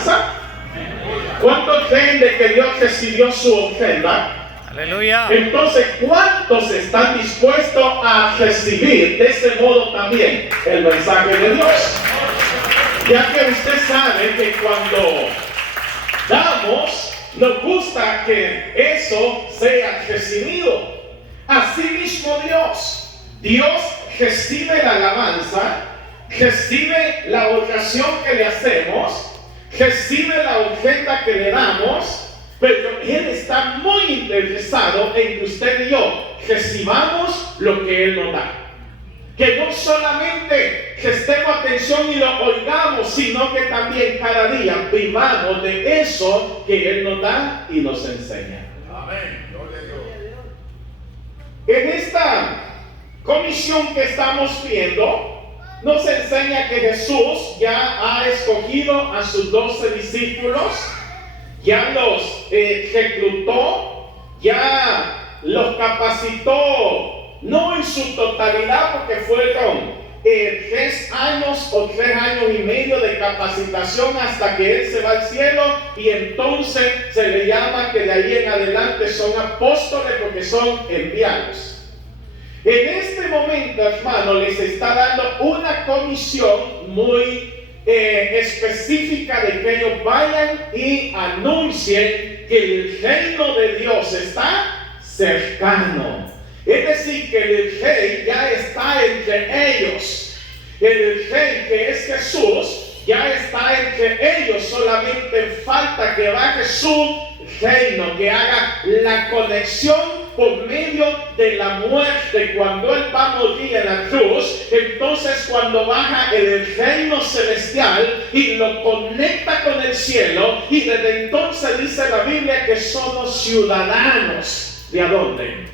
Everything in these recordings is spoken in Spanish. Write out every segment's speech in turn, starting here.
alabanza? ¿Cuántos creen de que Dios recibió su ofrenda? Aleluya. Entonces, ¿cuántos están dispuestos a recibir de ese modo también el mensaje de Dios? Ya que usted sabe que cuando damos, nos gusta que eso sea recibido. Asimismo Dios recibe la alabanza, recibe la oración que le hacemos, recibe la ofrenda que le damos, pero Él está muy interesado en que usted y yo recibamos lo que Él nos da. Que no solamente prestemos atención y lo oigamos, sino que también cada día vivamos de eso que Él nos da y nos enseña. Amén. En esta comisión que estamos viendo, nos enseña que Jesús ya ha escogido a sus 12 discípulos, ya los reclutó, ya los capacitó, no en su totalidad, porque fueron 3 años o 3 años y medio de capacitación hasta que Él se va al cielo, y entonces se le llama que de ahí en adelante son apóstoles porque son enviados. En este momento, hermano, les está dando una comisión muy específica de que ellos vayan y anuncien que el reino de Dios está cercano. Es decir, que el rey ya está entre ellos. El rey, que es Jesús, ya está entre ellos. Solamente falta que baje su reino, que haga la conexión por medio de la muerte. Cuando Él va a morir en la cruz, entonces cuando baja el reino celestial y lo conecta con el cielo, y desde entonces dice la Biblia que somos ciudadanos. ¿De dónde?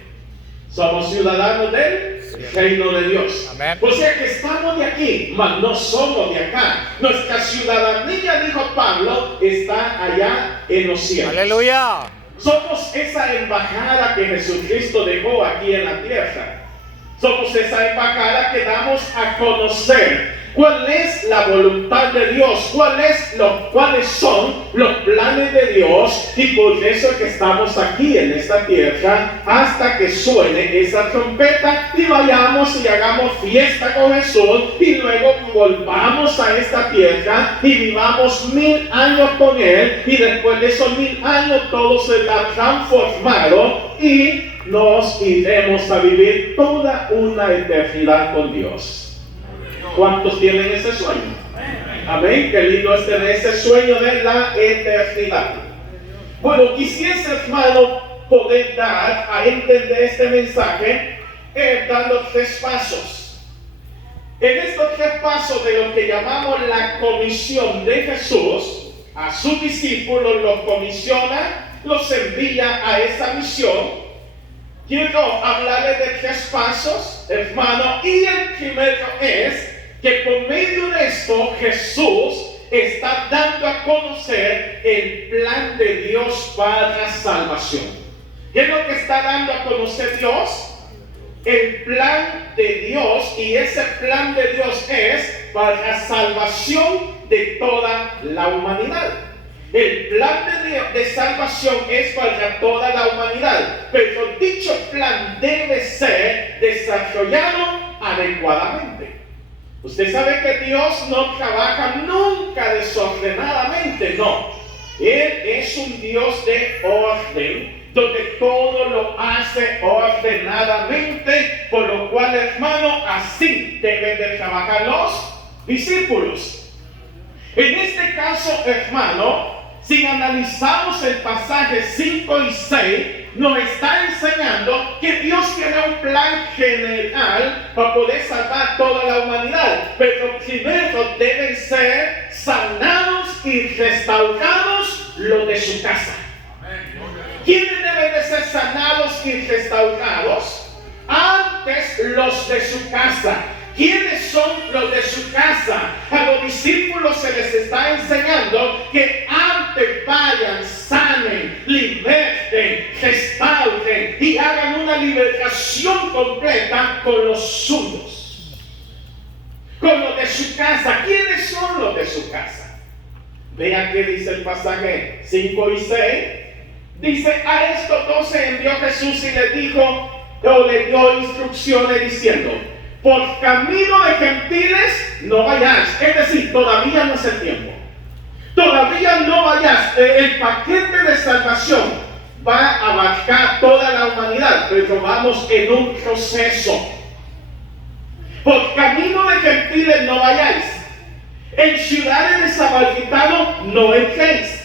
Somos ciudadanos del reino de Dios. Amén. O sea que estamos de aquí, mas no somos de acá. Nuestra ciudadanía, dijo Pablo, está allá en los cielos. Aleluya. Somos esa embajada que Jesucristo dejó aquí en la tierra. Somos esa embajada que damos a conocer cuál es la voluntad de Dios, cuáles son los planes de Dios, y por eso es que estamos aquí en esta tierra hasta que suene esa trompeta y vayamos y hagamos fiesta con Jesús, y luego volvamos a esta tierra y vivamos 1000 años con Él, y después de esos 1000 años todo será transformado y nos iremos a vivir toda una eternidad con Dios. ¿Cuántos tienen ese sueño? Amén. Qué lindo es tener ese sueño de la eternidad. Bueno, quisiese, hermano, poder dar a entender este mensaje dando 3 pasos. En estos 3 pasos de lo que llamamos la comisión de Jesús, a sus discípulos los comisiona, los envía a esa misión. Quiero hablarles de 3 pasos, hermano, y el primero es que por medio de esto Jesús está dando a conocer el plan de Dios para la salvación. ¿Qué es lo que está dando a conocer Dios? El plan de Dios, y ese plan de Dios es para la salvación de toda la humanidad. El plan de salvación es para toda la humanidad, pero dicho plan debe ser desarrollado adecuadamente. Usted sabe que Dios no trabaja nunca desordenadamente, no. Él es un Dios de orden, donde todo lo hace ordenadamente, por lo cual, hermano, así deben de trabajar los discípulos. En este caso, hermano, si analizamos el pasaje 5 y 6, nos está enseñando que Dios tiene un plan general para poder salvar toda la humanidad. Pero primero deben ser sanados y restaurados los de su casa. ¿Quiénes deben de ser sanados y restaurados? Antes los de su casa. ¿Quiénes son los de su casa? A los discípulos se les está enseñando que antes vayan, sanen, liberten, restauren y hagan una liberación completa con los suyos, con los de su casa. ¿Quiénes son los de su casa? Vea qué dice el pasaje 5 y 6. Dice, a estos 12 envió Jesús y les dijo, o le dio instrucciones diciendo, por camino de gentiles no vayáis. Es decir, todavía no es el tiempo. Todavía no vayáis. El paquete de salvación va a abarcar toda la humanidad, pero vamos en un proceso. Por camino de gentiles no vayáis. En ciudades de samaritanos no entréis,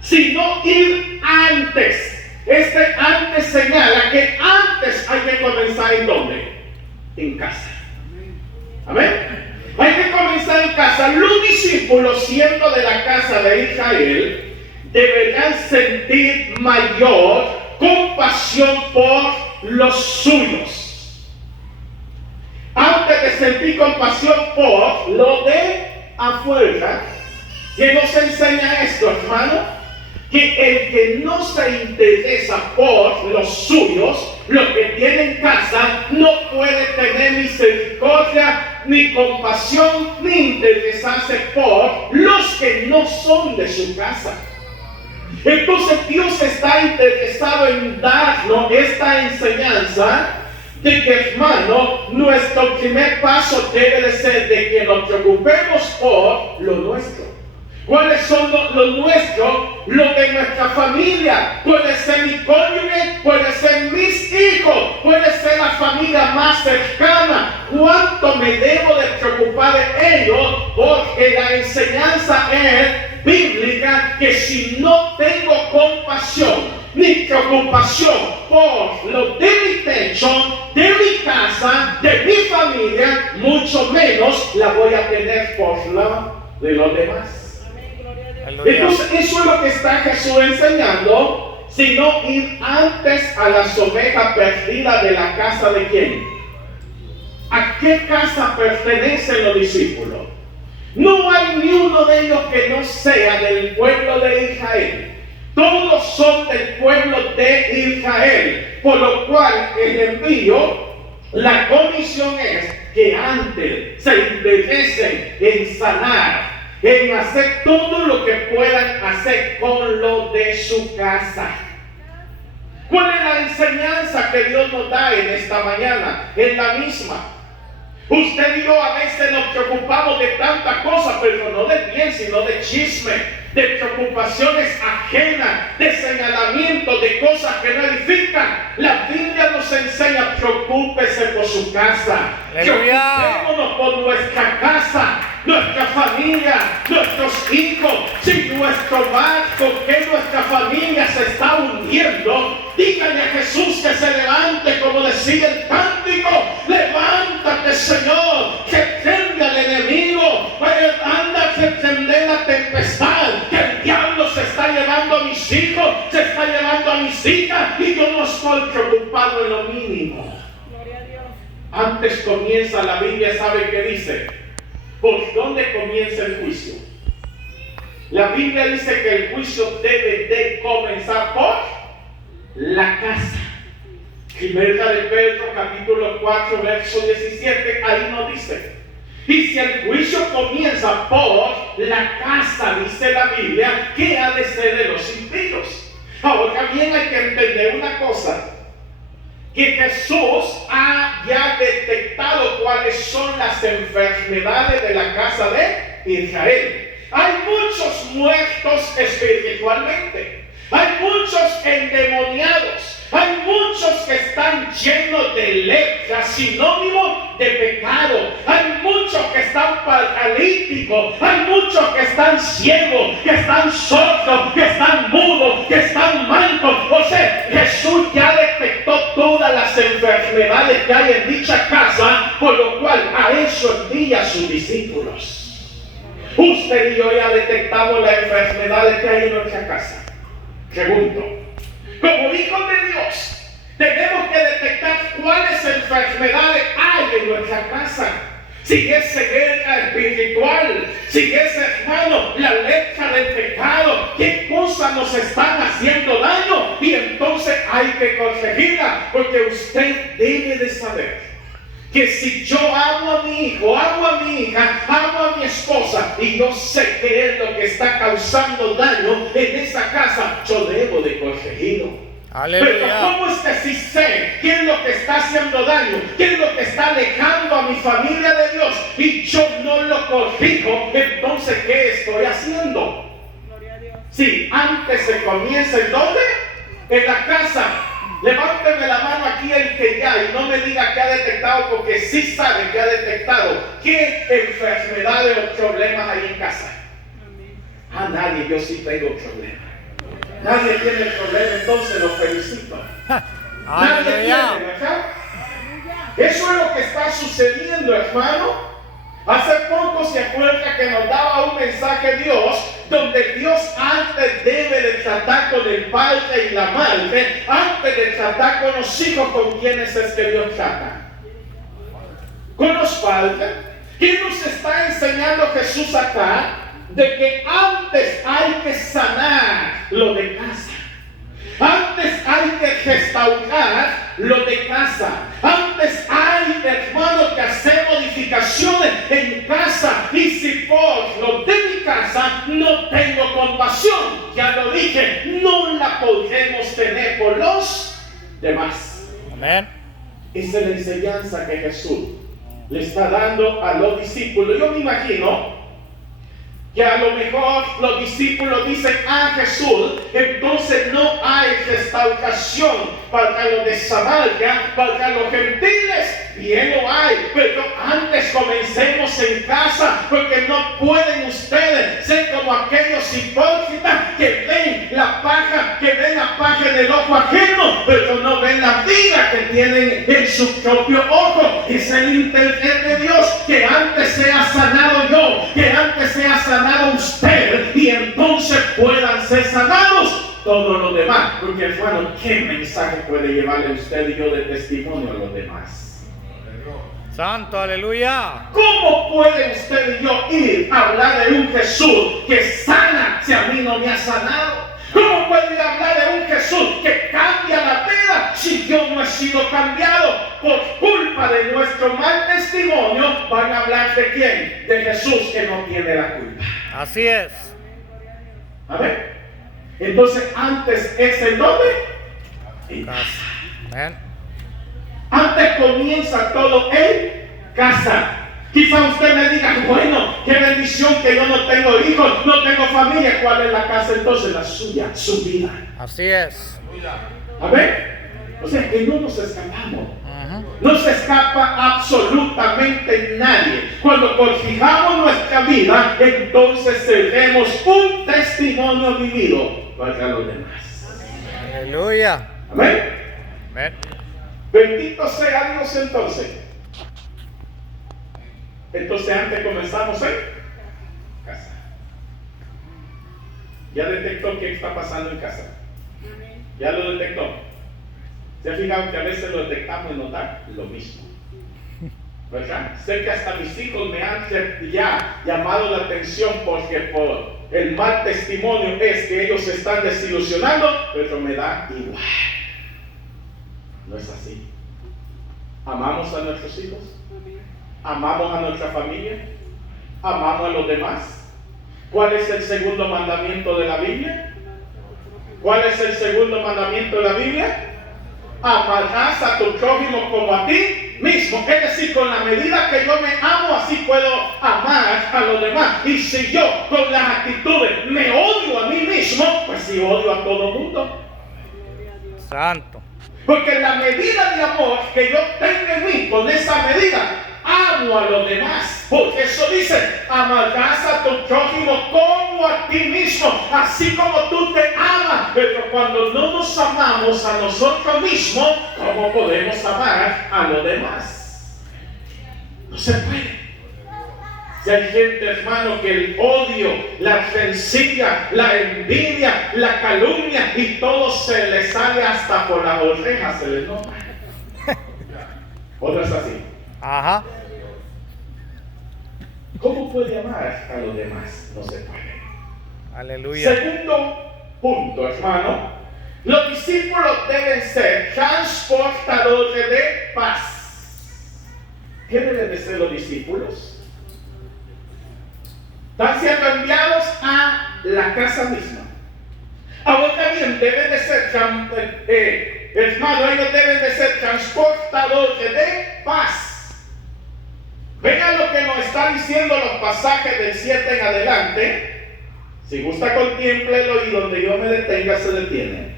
sino ir antes. Este antes señala que antes hay que comenzar ¿en dónde? En casa. Amén. Hay que comenzar en casa. Los discípulos, siendo de la casa de Israel, deberán sentir mayor compasión por los suyos, antes de sentir compasión por lo de afuera. ¿Qué nos enseña esto, hermano? Que el que no se interesa por los suyos, los que tienen casa, no puede tener misericordia, ni compasión, ni interesarse por los que no son de su casa. Entonces Dios está interesado en darnos esta enseñanza de que, hermano, nuestro primer paso debe de ser de que nos preocupemos por lo nuestro. ¿Cuáles son los nuestros? Los de nuestra familia. Puede ser mi cónyuge, puede ser mis hijos, puede ser la familia más cercana. ¿Cuánto me debo de preocupar de ellos? Porque la enseñanza es bíblica que si no tengo compasión ni preocupación por lo de mi techo, de mi casa, de mi familia, mucho menos la voy a tener por la de los demás. Entonces eso es lo que está Jesús enseñando, sino ir antes a las ovejas perdidas de la casa de quién. ¿A qué casa pertenecen los discípulos? No hay ni uno de ellos que no sea del pueblo de Israel. Todos son del pueblo de Israel, por lo cual el envío, la comisión es que antes se interesen en sanar, en hacer todo lo que puedan hacer con lo de su casa. ¿Cuál es la enseñanza que Dios nos da en esta mañana? Es la misma. Usted y yo a veces nos preocupamos de tantas cosas, pero no de bien, sino de chisme, de preocupaciones ajenas, de señalamientos, de cosas que no edifican. La Biblia nos enseña, preocúpese por su casa, preocupémonos por nuestra casa, nuestra familia, nuestros hijos. Si nuestro barco, que nuestra familia se está hundiendo, dígale a Jesús que se levante, como decía el cántico, levántate, Señor, que tenga el enemigo, anda a reprender la tempestad, que el diablo se está llevando a mis hijos, se está llevando a mis hijas, y yo no estoy preocupado en lo mínimo. Antes comienza la Biblia, ¿sabe qué dice? ¿Por dónde comienza el juicio? La Biblia dice que el juicio debe de comenzar por la casa. Primera de Pedro, capítulo 4, verso 17, ahí nos dice. Y si el juicio comienza por la casa, dice la Biblia, ¿qué ha de ser de los impíos? Ahora bien, hay que entender una cosa, que Jesús ha ya detectado cuáles son las enfermedades de la casa de Israel. Hay muchos muertos espiritualmente, hay muchos endemoniados, hay muchos que están llenos de lepra, sinónimo de pecado. Hay muchos que están paralíticos, hay muchos que están ciegos, que están sordos, que están mudos, que están mancos. O sea, Jesús ya detectó todas las enfermedades que hay en dicha casa, por lo cual a eso envía a sus discípulos. Usted y yo ya detectamos las enfermedades que hay en nuestra casa. Pregunto, como hijos de Dios, tenemos que detectar cuáles enfermedades hay en nuestra casa. Si es ceguera espiritual, si es, hermano, la lepra del pecado, qué cosas nos están haciendo daño, y entonces hay que corregirla, porque usted debe de saber que si yo amo a mi hijo, amo a mi hija, amo a mi esposa y yo sé que es lo que está causando daño en esa casa, yo debo de corregirlo. Aleluya. Pero ¿cómo es que si sé qué es lo que está haciendo daño? ¿Qué es lo que está alejando a mi familia de Dios? Y yo no lo corrijo, entonces ¿qué estoy haciendo? Sí, antes se comienza ¿en dónde? En la casa. Levánteme la mano aquí el que ya y no me diga que ha detectado, porque sí sabe que ha detectado qué enfermedades o problemas hay en casa. Ah, nadie, yo sí tengo problemas. Nadie tiene el problema, entonces lo felicito. Nadie tiene, ¿verdad? Eso es lo que está sucediendo, hermano. Hace poco se acuerda que nos daba un mensaje Dios, donde Dios antes debe de tratar con el padre y la madre, antes de tratar con los hijos, ¿con quiénes es que Dios trata? Con los padres. ¿Qué nos está enseñando Jesús acá? De que antes hay que sanar lo de casa. Antes hay que restaurar lo de casa. Antes hay, hermano, que hacer modificaciones en casa. Y si por lo de mi casa no tengo compasión, ya lo dije, no la podremos tener por los demás. Amén. Esa es la enseñanza que Jesús le está dando a los discípulos. Yo me imagino que a lo mejor los discípulos dicen a Jesús, entonces no hay restauración para los de Samaria, para los gentiles. Bien lo hay, pero antes comencemos en casa, porque no pueden ustedes ser como aquellos hipócritas que ven la paja en el ojo ajeno, pero no ven la viga que tienen en su propio ojo. Es el interés de Dios, que antes sea sanado yo, que antes sea sanado usted, y entonces puedan ser sanados todos los demás. Porque hermano, ¿qué mensaje puede llevarle usted y yo de testimonio a los demás? Santo, aleluya. ¿Cómo puede usted y yo ir a hablar de un Jesús que sana si a mí no me ha sanado? ¿Cómo puede ir a hablar de un Jesús que cambia la vida si yo no he sido cambiado? Por culpa de nuestro mal testimonio, ¿van a hablar de quién? De Jesús, que no tiene la culpa. Así es. A ver, entonces antes es ¿en dónde? En Casa. Amén. Antes comienza todo en casa. Quizá usted me diga, bueno, qué bendición que yo no tengo hijos, no tengo familia. ¿Cuál es la casa entonces? La suya, su vida. Así es. A ver, o sea que no nos escapamos. No se escapa absolutamente nadie. Cuando corrijamos nuestra vida, entonces seremos un testimonio vivido para los demás. Aleluya. Amén. Amén. Bendito sea Dios entonces. Entonces antes comenzamos en casa. Ya detectó qué está pasando en casa. Ya lo detectó. ¿Se ha fijado que a veces lo detectamos y notar lo mismo? ¿Verdad? Sé que hasta mis hijos me han ya llamado la atención porque por el mal testimonio es que ellos se están desilusionando, pero me da igual. No es así. Amamos a nuestros hijos, amamos a nuestra familia, amamos a los demás. ¿Cuál es el segundo mandamiento de la Biblia? ¿Cuál es el segundo mandamiento de la Biblia? Amarás a tu prójimo como a ti mismo. Es decir, con la medida que yo me amo, así puedo amar a los demás. Y si yo con las actitudes me odio a mí mismo, pues sí odio a todo el mundo. Santo. Porque la medida de amor que yo tengo en mí, con esa medida, amo a los demás. Porque eso dice, amarás a tu prójimo como a ti mismo, así como tú te amas. Pero cuando no nos amamos a nosotros mismos, ¿cómo podemos amar a los demás? No se puede. Si hay gente, hermano, que el odio, la rencilla, la envidia, la calumnia y todo se le sale hasta por las orejas, se le nota. Otras así. Ajá. ¿Cómo puede amar a los demás? No se puede. Aleluya. Segundo punto, hermano. Los discípulos deben ser transportadores de paz. ¿qué deben de ser los discípulos? Están siendo enviados a la casa misma. Ahora también deben de ser, hermano, ellos deben de ser transportadores de paz. Vean lo que nos están diciendo los pasajes del 7 en adelante. Si gusta, contémplelo y donde yo me detenga se detiene.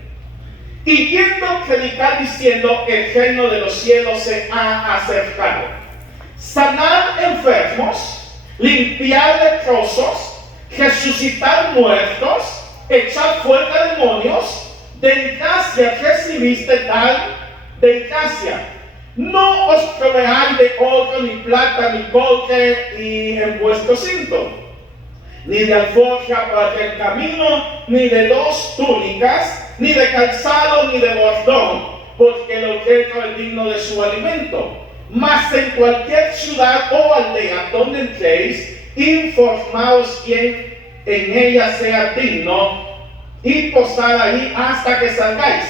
Y yendo predicar diciendo, el reino de los cielos se ha acercado. Sanar enfermos, limpiar leprosos, resucitar muertos, echar fuera demonios, de gracia recibiste tal de gracia. No os proveáis de oro, ni plata, ni cobre, ni en vuestro cinto, ni de alforja para el camino, ni de 2 túnicas, ni de calzado, ni de bordón, porque el objeto es digno de su alimento. Mas en cualquier ciudad o aldea donde entréis, informaos quién en ella sea digno, y posad ahí hasta que salgáis.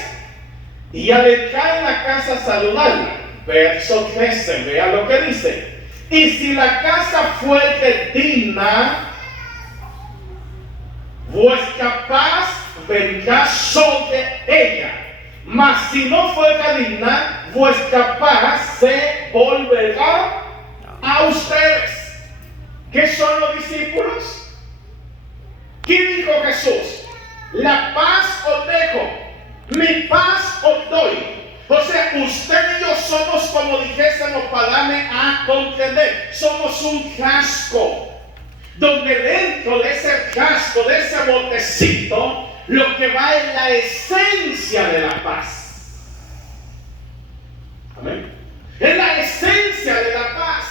Y al entrar en la casa saludadla. Verso 13, vea lo que dice. Y si la casa fuere digna, vuestra paz vendrá sobre ella. Mas si no fuera digna, vuestra paz se volverá a ustedes. ¿Qué son los discípulos? ¿Qué dijo Jesús? La paz os dejo, mi paz os doy. O sea, usted y yo somos, como dijésemos, para darme a comprender, somos un frasco, donde dentro de ese frasco, de ese botecito, lo que va es la esencia de la paz. Amén. Es la esencia de la paz.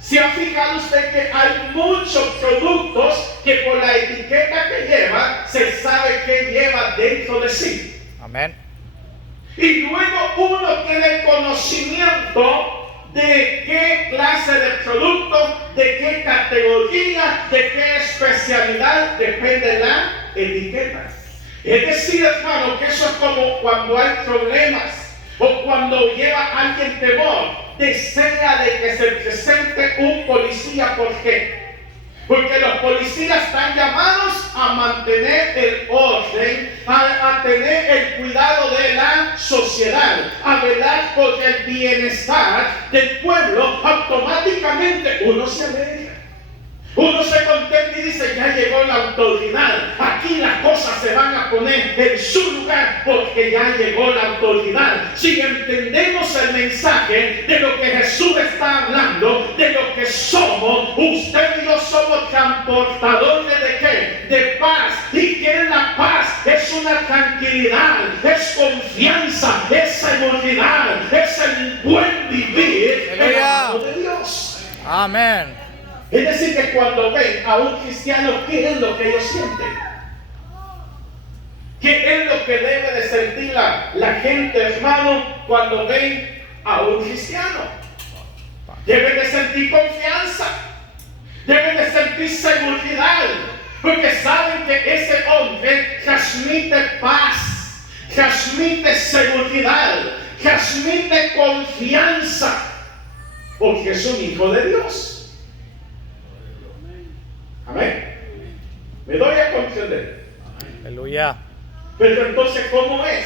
¿Se ha fijado usted que hay muchos productos que por la etiqueta que lleva, se sabe qué lleva dentro de sí? Amén. Y luego uno tiene conocimiento de qué clase de producto, de qué categoría, de qué especialidad depende la etiqueta. Es decir, hermano, que eso es como cuando hay problemas o cuando lleva alguien temor, desea de que se presente un policía. ¿Por qué? Porque los policías están llamados a mantener el orden, a tener el cuidado de la sociedad, a velar por el bienestar del pueblo. Automáticamente uno se alegra, uno se contenta y dice, ya llegó la autoridad, aquí las cosas se van a poner en su lugar porque ya llegó la autoridad. Si entendemos el mensaje de lo que Jesús está hablando, de lo que somos, usted y yo somos transportadores de ¿qué? De paz. ¿Y qué es la paz? Es una tranquilidad, es confianza, es seguridad, es el buen vivir en el amor de Dios. Amén. Es decir, que cuando ven a un cristiano, ¿qué es lo que ellos sienten? ¿Qué es lo que debe de sentir la gente, hermano, cuando ven a un cristiano? Deben de sentir confianza, deben de sentir seguridad, porque saben que ese hombre transmite paz, transmite seguridad, transmite confianza, porque es un hijo de Dios. Amén. ¿Me doy a comprender? Aleluya. Pero entonces, ¿cómo es?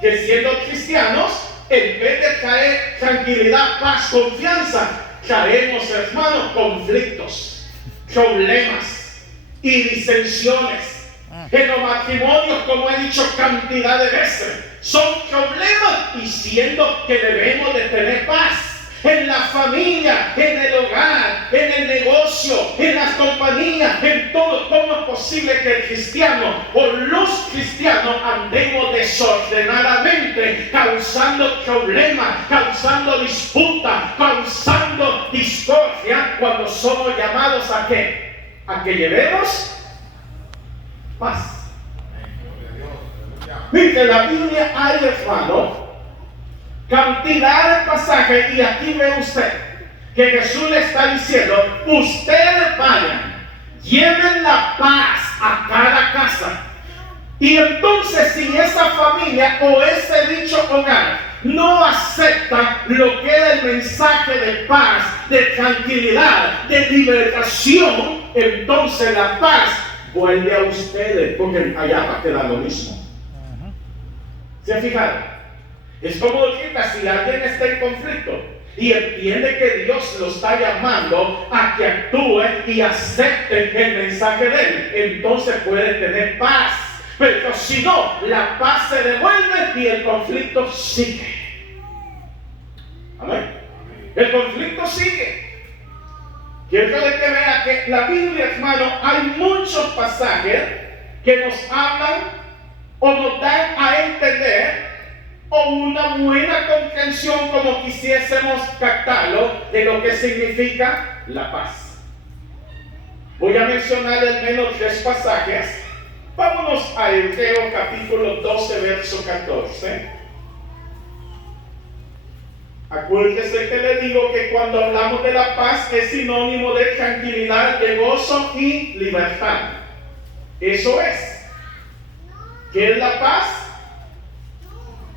Que siendo cristianos, en vez de traer tranquilidad, paz, confianza, traemos, hermanos, conflictos, problemas y disensiones. En los matrimonios, como he dicho cantidad de veces, son problemas, y siendo que debemos de tener paz. En la familia, en el hogar, en el negocio, en las compañías, en todo. ¿Cómo es posible que el cristiano o los cristianos andemos desordenadamente, causando problemas, causando disputas, causando discordia, cuando somos llamados a qué? A que llevemos paz. Mire, la Biblia hay, hermano, cantidad de pasajes, y aquí ve usted que Jesús le está diciendo, ustedes vayan, lleven la paz a cada casa. Y entonces, si esa familia o ese dicho hogar no acepta lo que es el mensaje de paz, de tranquilidad, de liberación, entonces la paz vuelve a ustedes, porque allá va a quedar lo mismo. ¿Se han fijado? Es como ahorita, si alguien está en conflicto y entiende que Dios lo está llamando a que actúe y acepte el mensaje de Él, entonces puede tener paz. Pero si no, la paz se devuelve y el conflicto sigue. Amén. El conflicto sigue. Quiero que vea que la Biblia, hermano, hay muchos pasajes que nos hablan o nos dan a entender o una buena comprensión, como quisiésemos captarlo, de lo que significa la paz. Voy a mencionar al menos 3 pasajes. Vámonos a Hebreos capítulo 12, verso 14. Acuérdese que le digo que cuando hablamos de la paz es sinónimo de tranquilidad, de gozo y libertad. Eso es. ¿Qué es la paz?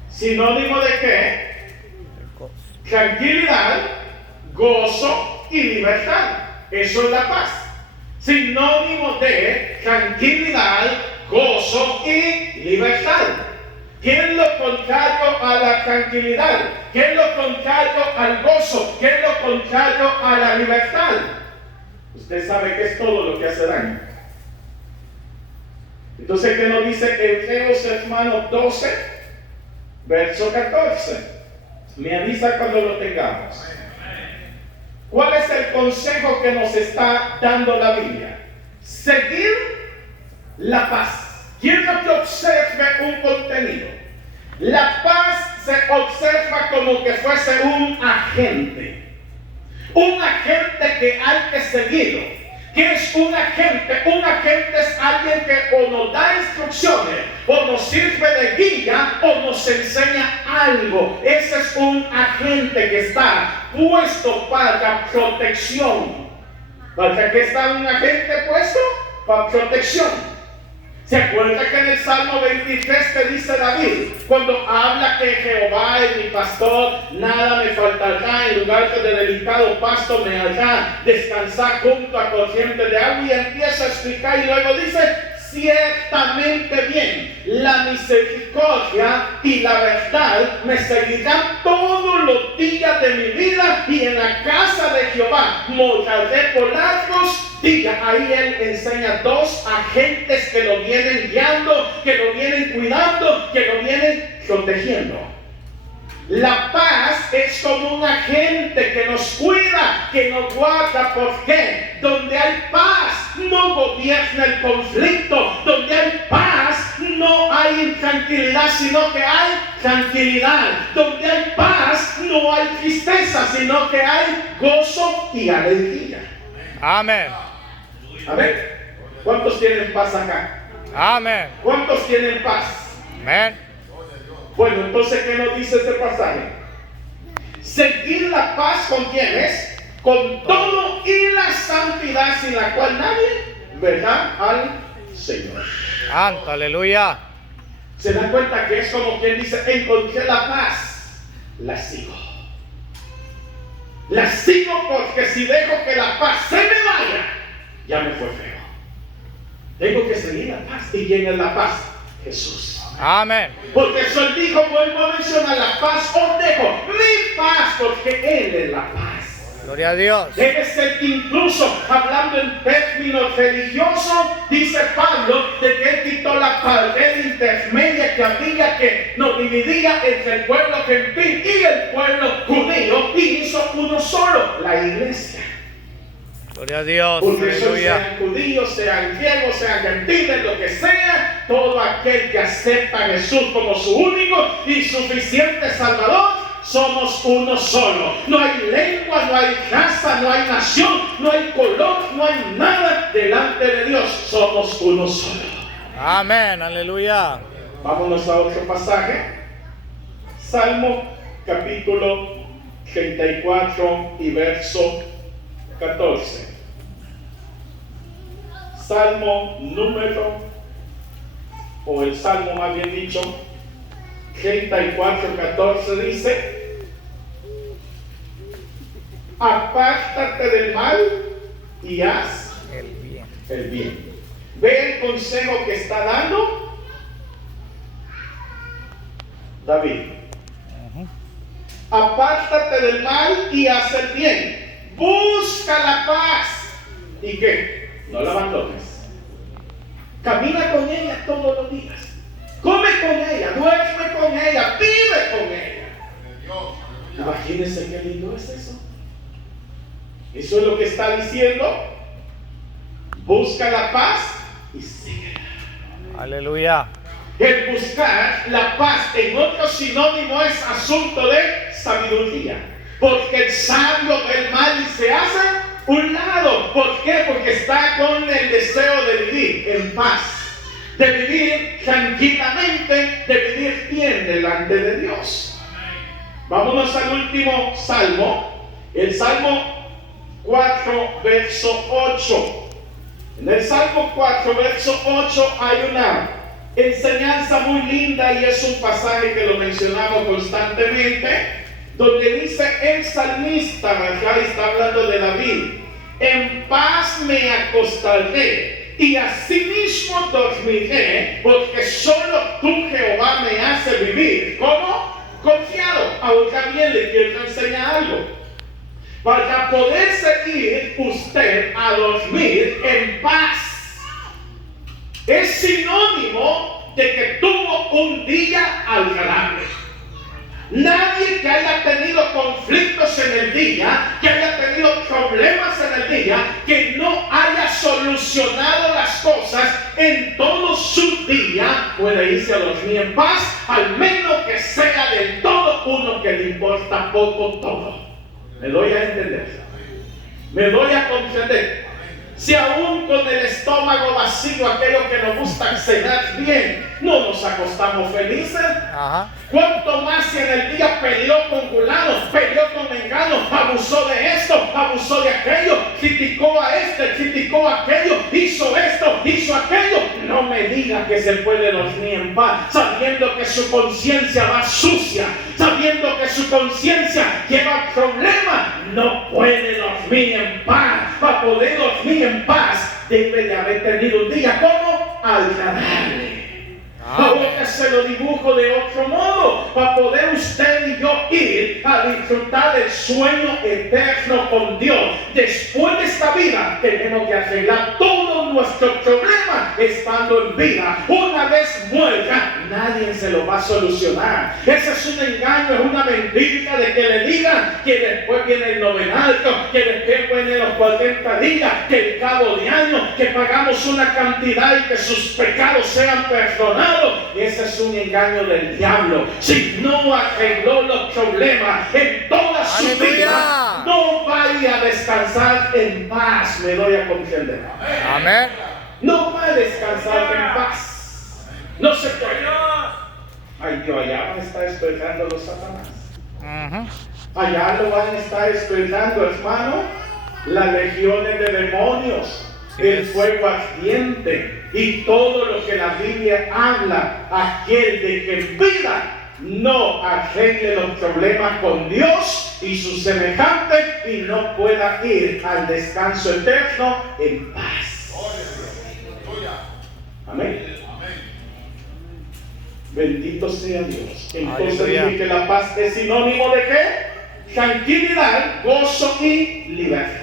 ¿Sinónimo de qué? Tranquilidad, gozo y libertad. Eso es la paz. Sinónimo de tranquilidad, gozo y libertad. ¿Qué es lo contrario a la tranquilidad? ¿Qué es lo contrario al gozo? ¿Qué es lo contrario a la libertad? Usted sabe que es todo lo que hace daño. Entonces, ¿qué nos dice Hebreos, hermano, 12, verso 14? Me avisa cuando lo tengamos. ¿Cuál es el consejo que nos está dando la Biblia? Seguir la paz. Quiero que observe un contenido. La paz se observa como que fuese un agente. Un agente que hay que seguirlo. ¿Qué es un agente? Un agente es alguien que o nos da instrucciones, o nos sirve de guía, o nos enseña algo. Ese es un agente que está puesto para protección. ¿Para qué está un agente puesto? Para protección. ¿Se acuerda que en el Salmo 23 te dice David, cuando habla que Jehová es mi pastor, nada me faltará, en lugar de delicado pasto me hará descansar junto a corrientes de agua, y empieza a explicar y luego dice, ciertamente bien, la misericordia y la verdad me seguirán todos los días de mi vida, y en la casa de Jehová moraré por largos días. Ahí él enseña 2 agentes que lo vienen guiando, que lo vienen cuidando, que lo vienen protegiendo. La paz es como un agente que nos cuida, que nos guarda. ¿Por qué? Donde hay paz no gobierna el conflicto. Donde hay paz no hay intranquilidad, sino que hay tranquilidad. Donde hay paz no hay tristeza, sino que hay gozo y alegría. Amén. Amén. ¿Cuántos tienen paz acá? Amén. ¿Cuántos tienen paz? Amén. Bueno, entonces, ¿qué nos dice este pasaje? Seguir la paz con quienes, con todo y la santidad, sin la cual nadie verá al Señor. Santo, aleluya. Se dan cuenta que es como quien dice, encontré la paz, la sigo. La sigo porque si dejo que la paz se me vaya, ya me fue feo. Tengo que seguir la paz. ¿Y quién es la paz? Jesús. Amén. Porque eso él dijo, vuelvo a mencionar, la paz os dejo, mi paz, porque Él es la paz. Gloria a Dios. Él es el que incluso, hablando en términos religiosos, dice Pablo, de que Él quitó la pared intermedia que había, que nos dividía entre el pueblo gentil y el pueblo judío, y hizo uno solo, la iglesia. Gloria a Dios. Porque eso Aleluya. sean judíos, sean griegos, sean gentiles, lo que sea, todo aquel que acepta a Jesús como su único y suficiente Salvador, somos uno solo. No hay lengua, no hay raza, no hay nación, no hay color, no hay nada delante de Dios. Somos uno solo. Amén. Aleluya. Vámonos a otro pasaje. Salmo capítulo 34 y verso 14. Salmo número, o el salmo más bien dicho, 34:14 dice: apártate del mal y haz El bien. el bien. Ve el consejo que está dando David. Apártate del mal y haz el bien. Busca la paz. ¿Y qué? No la abandones. Camina con ella todos los días. Come con ella, duerme con ella, vive con ella. Imagínense qué lindo es eso. Eso es lo que está diciendo. Busca la paz y síguela. Aleluya. El buscar la paz en otro sinónimo es asunto de sabiduría. Porque el sabio ve el mal y se hace un lado. ¿Por qué? Porque está con el deseo de vivir en paz, de vivir tranquilamente, de vivir bien delante de Dios. Vámonos al último salmo, el Salmo 4, verso 8. En el Salmo 4, verso 8 hay una enseñanza muy linda y es un pasaje que lo mencionamos constantemente, donde dice el salmista, ¿verdad? Está hablando de David: en paz me acostaré y asimismo dormiré, porque solo tú, Jehová, me hace vivir. ¿Cómo? Confiado. Ahora bien, le quiero enseñar algo. Para poderse ir usted a dormir en paz, es sinónimo de que tuvo un día agradable. Nadie que haya tenido conflictos en el día, que haya tenido problemas en el día, que no haya solucionado las cosas en todo su día, puede irse a dormir en paz, al menos que sea del todo uno que le importa poco todo. ¿Me doy a entender? ¿Me doy a comprender? Si aún con el estómago vacío, aquello que nos gusta cenar bien, no nos acostamos felices. Ajá. Cuanto más si en el día peleó con fulano, peleó con mengano, abusó de esto, abusó de aquello, criticó a este, criticó a aquello, hizo esto, hizo aquello. No me diga que se puede dormir en paz, sabiendo que su conciencia va sucia, sabiendo que su conciencia lleva problemas. No puede dormir en paz. Para poder dormir en paz, debe de haber tenido un día como agradable. Ahora se lo dibujo de otro modo. Para poder usted y yo ir a disfrutar del sueño eterno con Dios, después de esta vida, tenemos que arreglar todos nuestros problemas estando en vida. Una vez muerta, nadie se lo va a solucionar. Ese es un engaño, es una mentira de que le digan que después viene el novenario, que después vienen los 40 días, que el cabo de año, que pagamos una cantidad y que sus pecados sean perdonados. Ese es un engaño del diablo. Si no arregló los problemas en toda su vida, no vaya a descansar en paz. Me doy a comprender. Amén. No va a descansar en paz. No se puede. Ay, Dios, allá van a estar esperando los Satanás. Allá lo van a estar esperando, hermano, las legiones de demonios, el fuego ardiente y todo lo que la Biblia habla, aquel de que en vida no arregle los problemas con Dios y sus semejantes y no pueda ir al descanso eterno en paz. Amén. Bendito sea Dios. Entonces dije que la paz es sinónimo de ¿qué? Tranquilidad, gozo y libertad.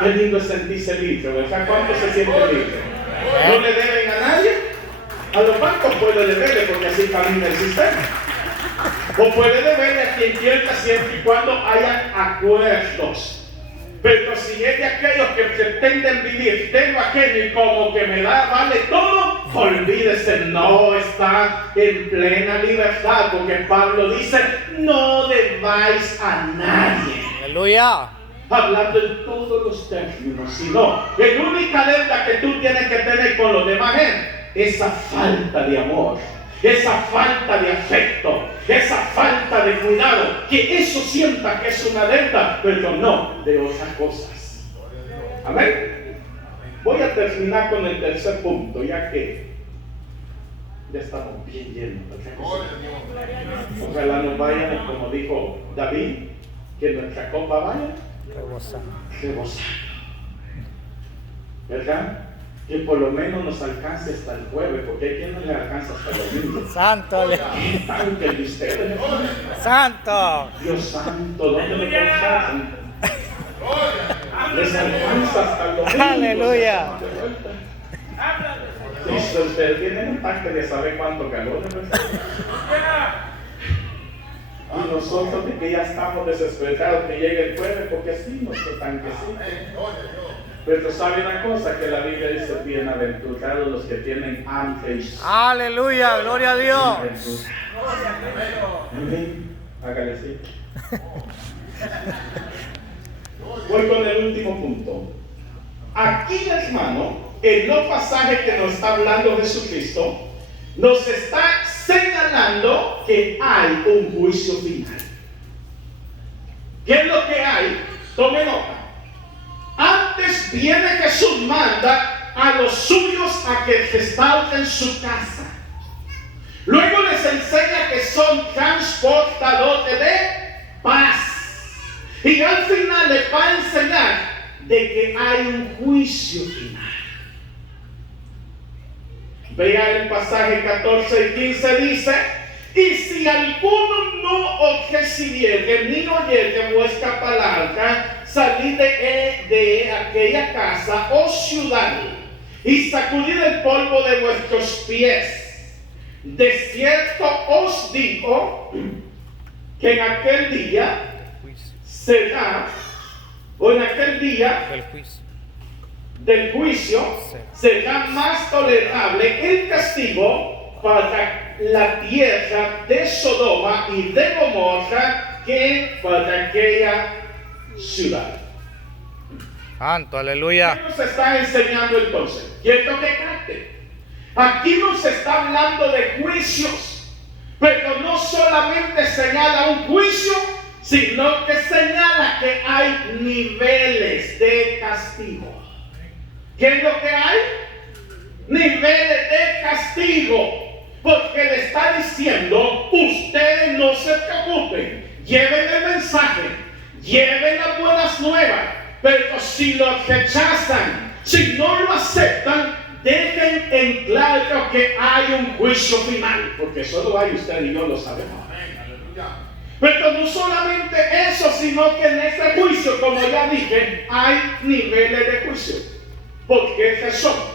Qué lindo es sentirse libre, ¿verdad? ¿Cuánto se siente libre? No le deben a nadie. A los bancos puede deberle porque así camina el sistema. O puede deberle a quien quiera siempre y cuando hayan acuerdos. Pero si es de aquellos que pretenden vivir, tengo aquello y como que me da, vale todo, olvídese, no está en plena libertad, porque Pablo dice, no debáis a nadie. Aleluya. Hablando en todos los términos, sino la única deuda que tú tienes que tener con los demás es esa falta de amor, esa falta de afecto, esa falta de cuidado, que eso sienta que es una deuda, pero no de otras cosas. Amén. Voy a terminar con el tercer punto, ya que ya estamos bien llenos. Ojalá nos vayan, como dijo David, que nuestra copa vaya Rebosando. rebosando. ¿Verdad? Que por lo menos nos alcance hasta el jueves, porque hay quien no le alcanza hasta el domingo. Santo, Tanque de ustedes. santo. Dios santo, ¿dónde me alcanzan? Les alcanza hasta el domingo. Aleluya. Listo, ustedes tienen un tanque de saber cuánto calor, ¿verdad? Y nosotros de que ya estamos desesperados que llegue el jueves, porque así nuestro tanquecito. Pero sabe una cosa que la Biblia dice: bienaventurados los que tienen hambre y sed. Aleluya, gloria a Dios. Amén. Hágale así. Voy con el último punto. Aquí, hermano, el no pasaje que nos está hablando Jesucristo nos está señalando que hay un juicio final. ¿Qué es lo que hay? Tome nota. Antes viene Jesús, manda a los suyos a que restauren su casa. Luego les enseña que son transportadores de paz. Y al final les va a enseñar de que hay un juicio final. Vea el pasaje 14 y 15, dice: y si alguno no os recibiere ni oyere vuestra palabra, salid de aquella casa o ciudad y sacudid el polvo de vuestros pies. De cierto os digo que en aquel día será, o en aquel día del juicio, será más tolerable el castigo para la tierra de Sodoma y de Gomorra que para aquella ciudad. Santo, aleluya. ¿Qué nos está enseñando entonces? Quiero que capte. Aquí nos está hablando de juicios, pero no solamente señala un juicio, sino que señala que hay niveles de castigo. ¿Qué es lo que hay? Niveles de castigo. Porque le está diciendo: ustedes no se preocupen, lleven el mensaje, lleven las buenas nuevas, pero si lo rechazan, si no lo aceptan, dejen en claro que hay un juicio final, porque solo hay, usted y yo lo sabemos. Pero no solamente eso, sino que en este juicio, como ya dije, hay niveles de juicio. ¿Por qué razón?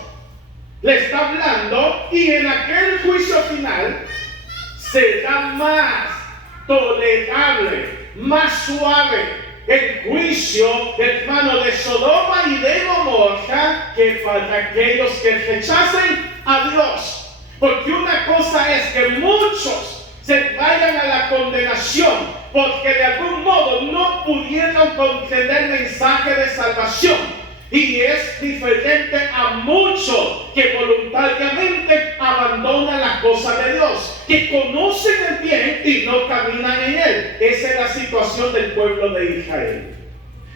Le está hablando, y en aquel juicio final será más tolerable, más suave el juicio, hermano, de Sodoma y de Gomorra que para aquellos que rechacen a Dios. Porque una cosa es que muchos se vayan a la condenación porque de algún modo no pudieron comprender el mensaje de salvación. Y es diferente a muchos que voluntariamente abandonan las cosas de Dios, que conocen el bien y no caminan en él. Esa es la situación del pueblo de Israel.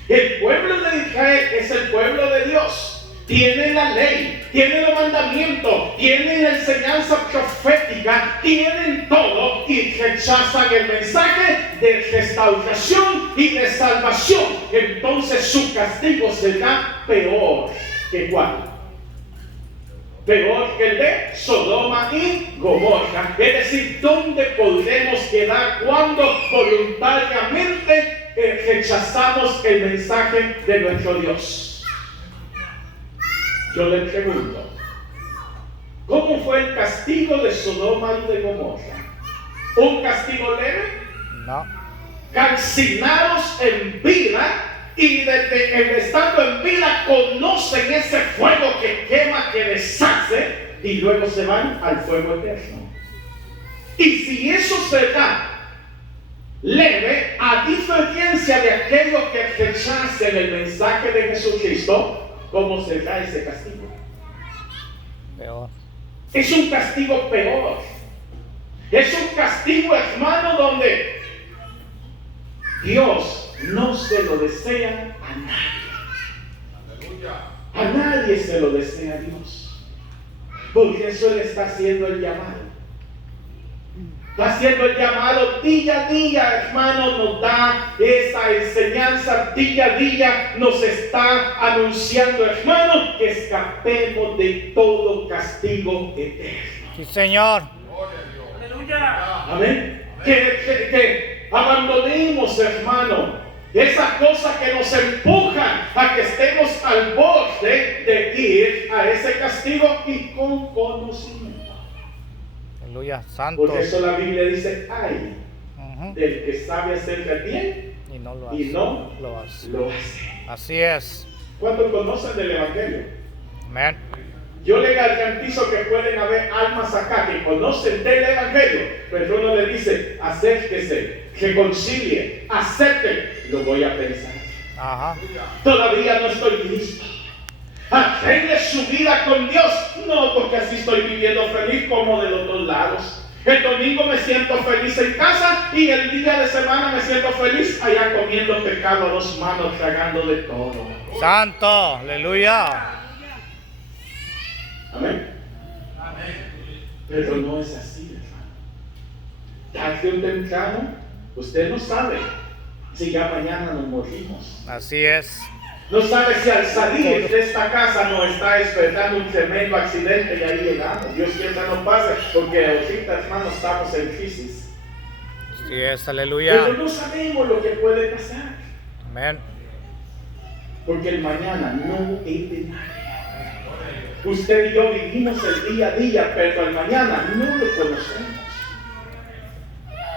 El pueblo de Israel es el pueblo de Dios. Tienen la ley, tienen los mandamientos, tienen la enseñanza profética, tienen todo y rechazan el mensaje de restauración y de salvación. Entonces su castigo será peor que ¿cuál? Peor que el de Sodoma y Gomorra. Es decir, ¿dónde podremos quedar cuando voluntariamente rechazamos el mensaje de nuestro Dios? Yo le pregunto, ¿cómo fue el castigo de Sodoma y de Gomorra? ¿Un castigo leve? No. Calcinados en vida, y desde estando en vida conocen ese fuego que quema, que deshace, y luego se van al fuego eterno. Y si eso se da leve, a diferencia de aquellos que rechacen el mensaje de Jesucristo, ¿cómo será ese castigo? Peor. Es un castigo peor. Es un castigo, hermano, donde Dios no se lo desea a nadie. A nadie se lo desea a Dios. Porque eso Él está haciendo el llamado. Está haciendo el llamado día a día, hermano, nos da esa enseñanza día a día, nos está anunciando, hermano, que escapemos de todo castigo eterno. Sí, Señor. Amén. Que abandonemos, hermano, esa cosa que nos empuja a que estemos al borde de ir a ese castigo y con conocimiento. Aleluya. Santo. Por eso la Biblia dice, ay, Ujú. del que sabe hacer el bien Y no lo hace. y no lo hace. lo hace. Así es. ¿Cuántos conocen del Evangelio? Amén. Yo le garantizo que pueden haber almas acá que conocen del Evangelio, pero uno le dice, acérquese, reconcilie, acepte, lo voy a pensar. Ajá. Todavía no estoy listo. Arregle su vida con Dios. No, porque así estoy viviendo feliz como de los dos lados. El domingo me siento feliz en casa y el día de semana me siento feliz allá comiendo pecado a dos manos, tragando de todo. Santo. Aleluya. Amén. Pero no es así, hermano. Tarde o temprano, usted no sabe si ya mañana nos morimos. Así es. No sabe si al salir de esta casa nos está esperando un tremendo accidente y ahí llegamos. Dios quiera no pase, porque ahorita, hermano, estamos en crisis. Así es. Pero Aleluya. no sabemos lo que puede pasar, Amén. porque el mañana no es de nadie. Usted y yo vivimos el día a día, pero el mañana no lo conocemos.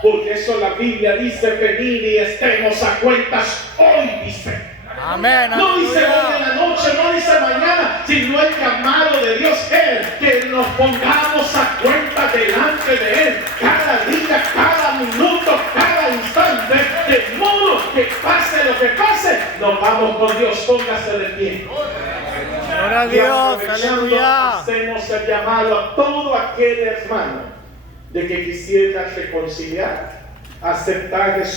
Por eso la Biblia dice, venid y estemos a cuentas hoy, dice. Amén. No dice hoy en Aleluya. la noche, no dice mañana, sino el llamado de Dios es que nos pongamos a cuenta delante de Él, cada día, cada minuto, cada instante, de modo que pase lo que pase, nos vamos con Dios. Póngase de pie. Gloria a Y Dios. aprovechando, Aleluya. hacemos el llamado a todo aquel hermano de que quisiera reconciliar, aceptar